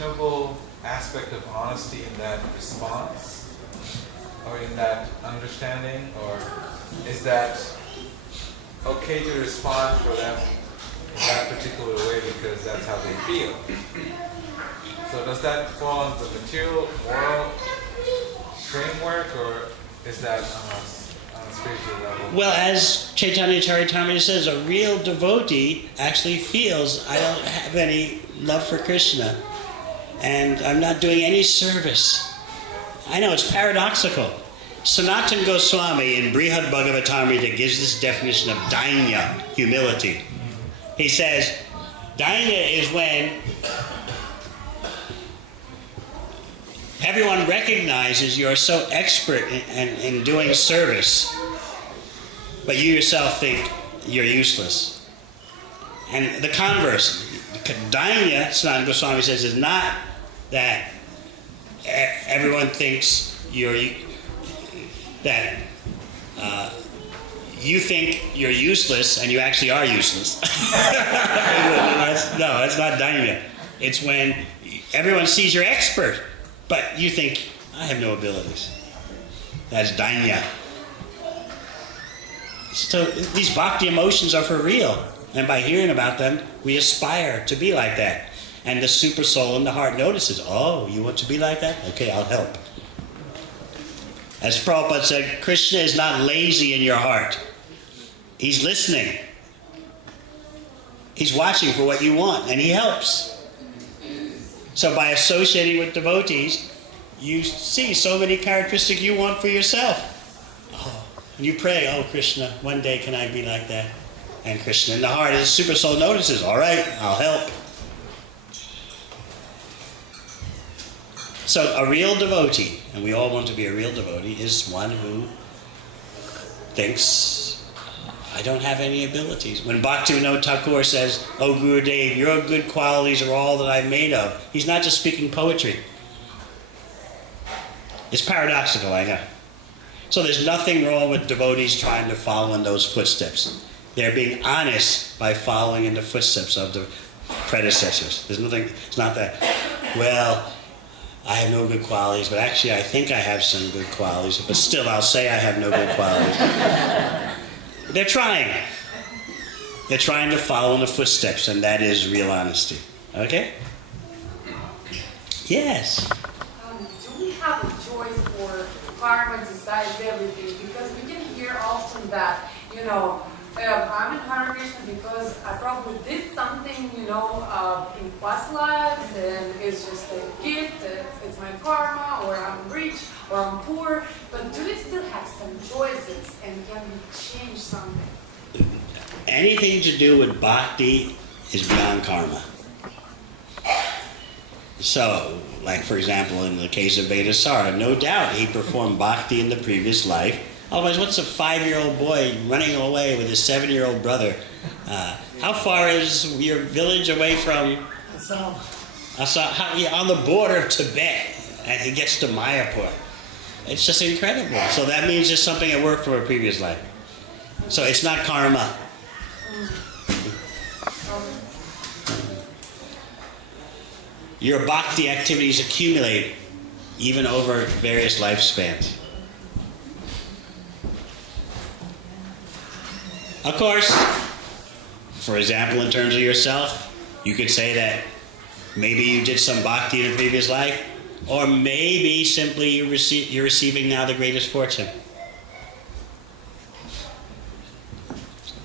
questionable aspect of honesty in that response? Or in that understanding? Or is that okay to respond for them in that particular way because that's how they feel? So does that fall on the material, moral framework, or is that on a spiritual level? Well, as Chaitanya Charitamrita says, a real devotee actually feels, I don't have any love for Krishna, and I'm not doing any service. I know it's paradoxical. Sanatana Goswami in Brihad Bhagavatamrita gives this definition of dainya, humility. He says, dainya is when everyone recognizes you're so expert in doing service, but you yourself think you're useless. And the converse, dainya, Sanatana Goswami says, is not that everyone thinks you think you're useless and you actually are useless. No, that's not dainya. It's when everyone sees you're expert, but you think, I have no abilities. That's dainya. So these bhakti emotions are for real. And by hearing about them, we aspire to be like that. And the super soul in the heart notices, oh, you want to be like that? Okay, I'll help. As Prabhupada said, Krishna is not lazy in your heart. He's listening. He's watching for what you want, and he helps. So by associating with devotees, you see so many characteristics you want for yourself. Oh, and you pray, oh Krishna, one day can I be like that? And Krishna in the heart, his super soul notices, all right, I'll help. So a real devotee, and we all want to be a real devotee, is one who thinks, I don't have any abilities. When Bhaktivinoda Thakur says, oh Gurudev, your good qualities are all that I'm made of, he's not just speaking poetry. It's paradoxical, I know. So there's nothing wrong with devotees trying to follow in those footsteps. They're being honest by following in the footsteps of the predecessors. There's nothing, it's not that, well, I have no good qualities, but actually I think I have some good qualities, but still I'll say I have no good qualities. They're trying. They're trying to follow in the footsteps, and that is real honesty. Okay? Yes? Do we have a choice or karma decides everything? Because we can hear often that, I'm in Hare Krishna because I probably did something, in past lives, and it's just a gift, it's my karma, or I'm rich, or I'm poor. But do we still have some choices, and can we change something? Anything to do with bhakti is beyond karma. So, like for example, in the case of Vedasara, no doubt he performed bhakti in the previous life. Otherwise, what's a 5-year-old boy running away with his 7-year-old brother? How far is your village away from Assam? On the border of Tibet, and he gets to Mayapur. It's just incredible. So that means there's something that worked from a previous life. So it's not karma. Your bhakti activities accumulate even over various lifespans. Of course, for example, in terms of yourself, you could say that maybe you did some bhakti in a previous life, or maybe simply you're receiving now the greatest fortune.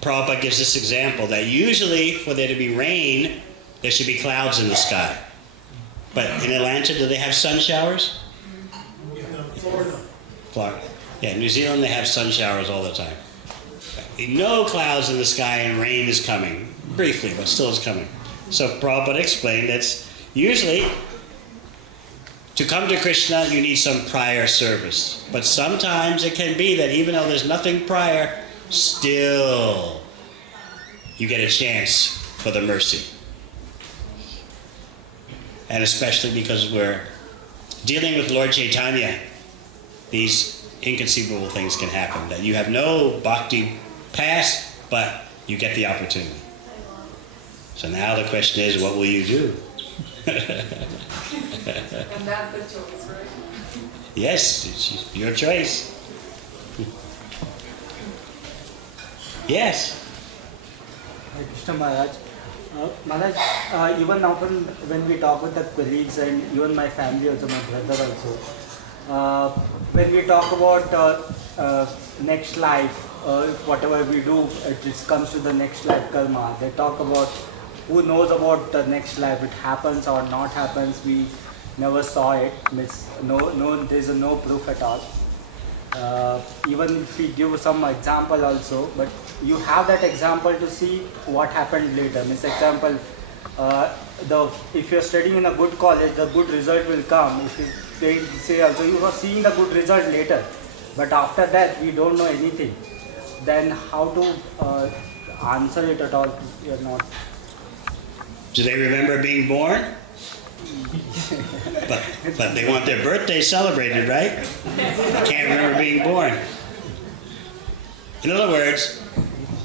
Prabhupada gives this example that usually for there to be rain, there should be clouds in the sky. But in Atlanta, do they have sun showers? Florida. Yeah, New Zealand, they have sun showers all the time. No clouds in the sky and rain is coming. Briefly, but still it's coming. So Prabhupada explained that usually to come to Krishna you need some prior service. But sometimes it can be that even though there's nothing prior, still you get a chance for the mercy. And especially because we're dealing with Lord Chaitanya, these inconceivable things can happen. That you have no bhakti past, but you get the opportunity. So now the question is, what will you do? And that's the choice, right? Yes, it's your choice. Yes. Hare Krishna Maharaj. Maharaj, even often when we talk with the colleagues and even my family also, my brother also, when we talk about next life, whatever we do, it just comes to the next life karma. They talk about who knows about the next life, it happens or not happens, we never saw it, there's no proof at all. Even if we give some example also, but you have that example to see what happened later. Means example, if you're studying in a good college, the good result will come. If they say also you are seeing the good result later, but after that we don't know anything. Then how to answer it at all? You're not. Do they remember being born? but they want their birthday celebrated, right? They can't remember being born. In other words,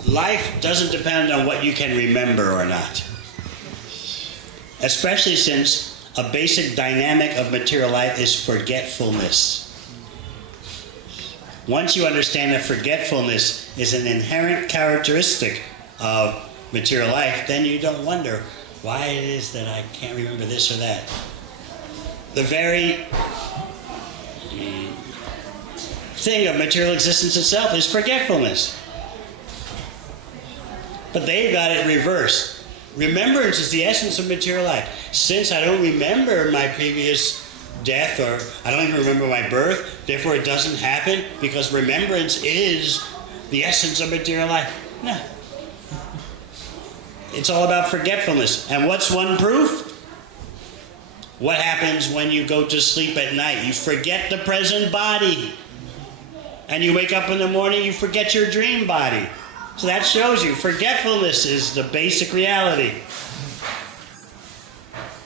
life doesn't depend on what you can remember or not. Especially since a basic dynamic of material life is forgetfulness. Once you understand that forgetfulness is an inherent characteristic of material life, then you don't wonder why it is that I can't remember this or that. The very thing of material existence itself is forgetfulness. But they've got it reversed. Remembrance is the essence of material life. Since I don't remember my previous death, or I don't even remember my birth, therefore it doesn't happen because remembrance is the essence of material life. No. It's all about forgetfulness. And what's one proof? What happens when you go to sleep at night? You forget the present body. And you wake up in the morning, you forget your dream body. So that shows you forgetfulness is the basic reality.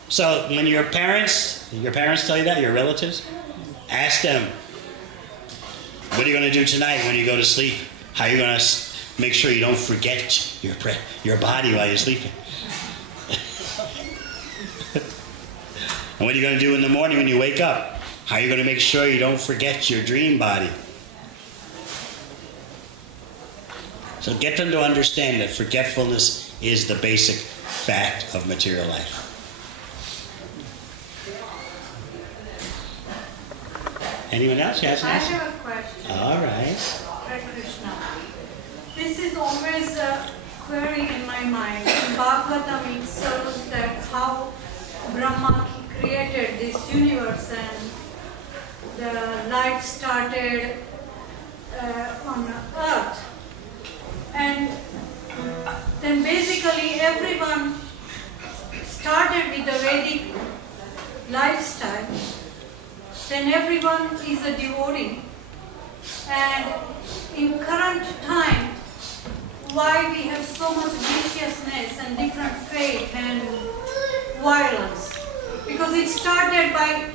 So when your parents tell you that, your relatives, ask them, what are you going to do tonight when you go to sleep? How are you going to make sure you don't forget your body while you're sleeping? And what are you going to do in the morning when you wake up? How are you going to make sure you don't forget your dream body? So get them to understand that forgetfulness is the basic fact of material life. Anyone else? Yes, I have a question. All right. Hare Krishna. This is always a query in my mind. In Bhagavatam it shows that how Brahma created this universe and the life started on earth. And then basically everyone started with the Vedic lifestyle. Then everyone is a devotee. And in current time, why we have so much viciousness and different faith and violence? Because it started by...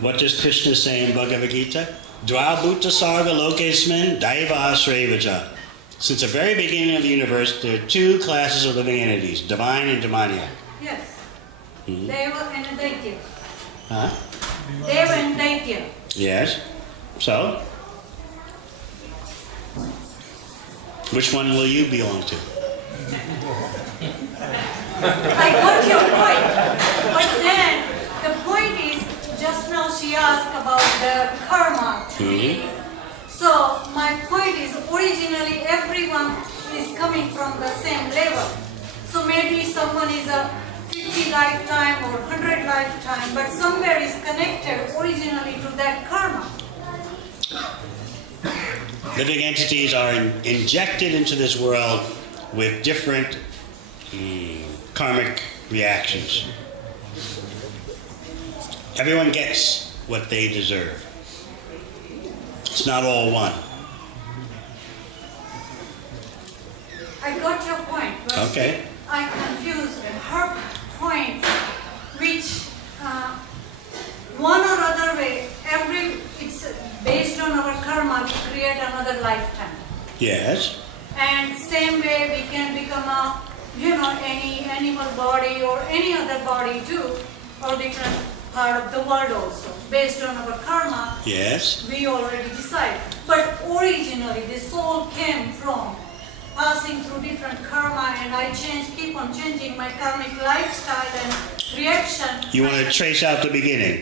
What does Krishna say in Bhagavad Gita? Dvabhuta sarga lokesmin daiva asrevaja. Since the very beginning of the universe, there are two classes of living entities, divine and demoniac. Yes. Deva and Daitya. Huh? Deva and Daitya. Yes. So? Which one will you belong to? I got your point. But then, the point is, just now she asked about the karma tree. So, my point is, originally everyone is coming from the same level. So maybe someone is a 50 lifetime or 100 lifetime, but somewhere is connected originally to that karma. Living entities are injected into this world with different karmic reactions. Everyone gets what they deserve. It's not all one. I got your point, but Okay. I confused her point, which one or other way, it's based on our karma, we create another lifetime. Yes. And same way we can become any animal body or any other body too, or different part of the world also. Based on our karma, Yes. we already decide. But originally, the soul came from passing through different karma, and I keep on changing my karmic lifestyle and reaction. You want to trace out the beginning.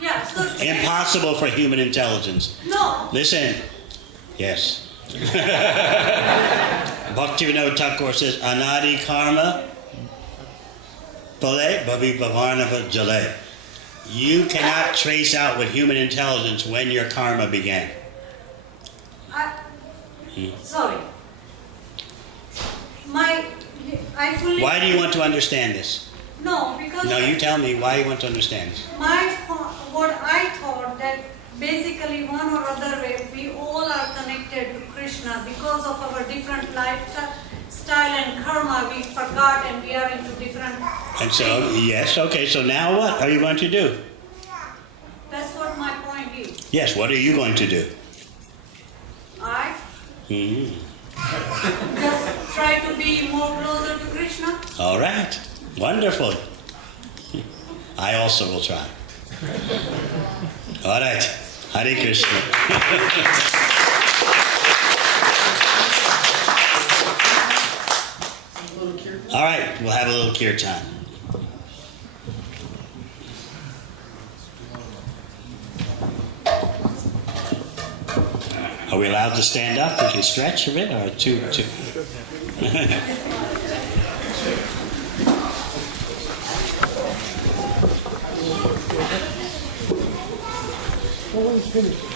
Yeah, so Impossible for human intelligence. no, Listen. Yes. Bhaktivinoda Thakur says, Anadi karma bhale bhavi bhavarnava jale. You cannot trace out with human intelligence when your karma began. sorry. I fully. Why do you want to understand this? No, because No, you tell me why you want to understand this. what I thought that basically one or other way we all are connected to Krishna because of our different lifestyle and karma. We forgot and we are into different. And so, yes, okay, so now what are you going to do? That's what my point is. Yes, what are you going to do? I Mhm. just try to be more closer to Krishna. All right, wonderful. I also will try. All right, Hare Krishna. All right, we'll have a little kirtan. Are we allowed to stand up? We can stretch a bit, or two. Well, he's finished.